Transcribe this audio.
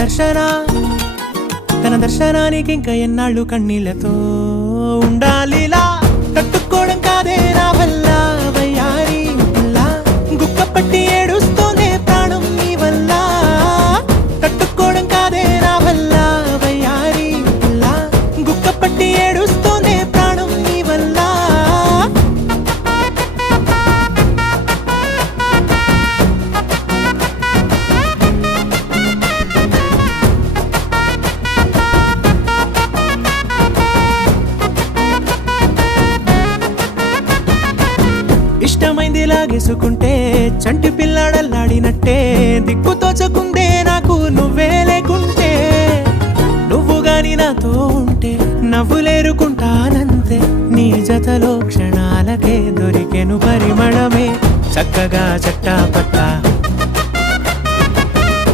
దర్శన తన దర్శనానికి ఇంకా ఎన్నాళ్ళు కన్నీళ్లతో ఉండాలిలా తట్టుకోవడం కాదే నా వల్ల వయ్యారి పిల్ల గుక్క పట్టి ఏడుస్తూనే ప్రాణం నీ వల్ల తట్టుకోవడం కాదే నా వల్ల వయ్యారి పిల్ల గుక్క పట్టి ఏడుస్తూనే ప్రాణం నీ వల్ల ఇష్టమైంది లాగేసుకుంటే చంటి పిల్లాడల్లాడినట్టే దిక్కు తోచకుందే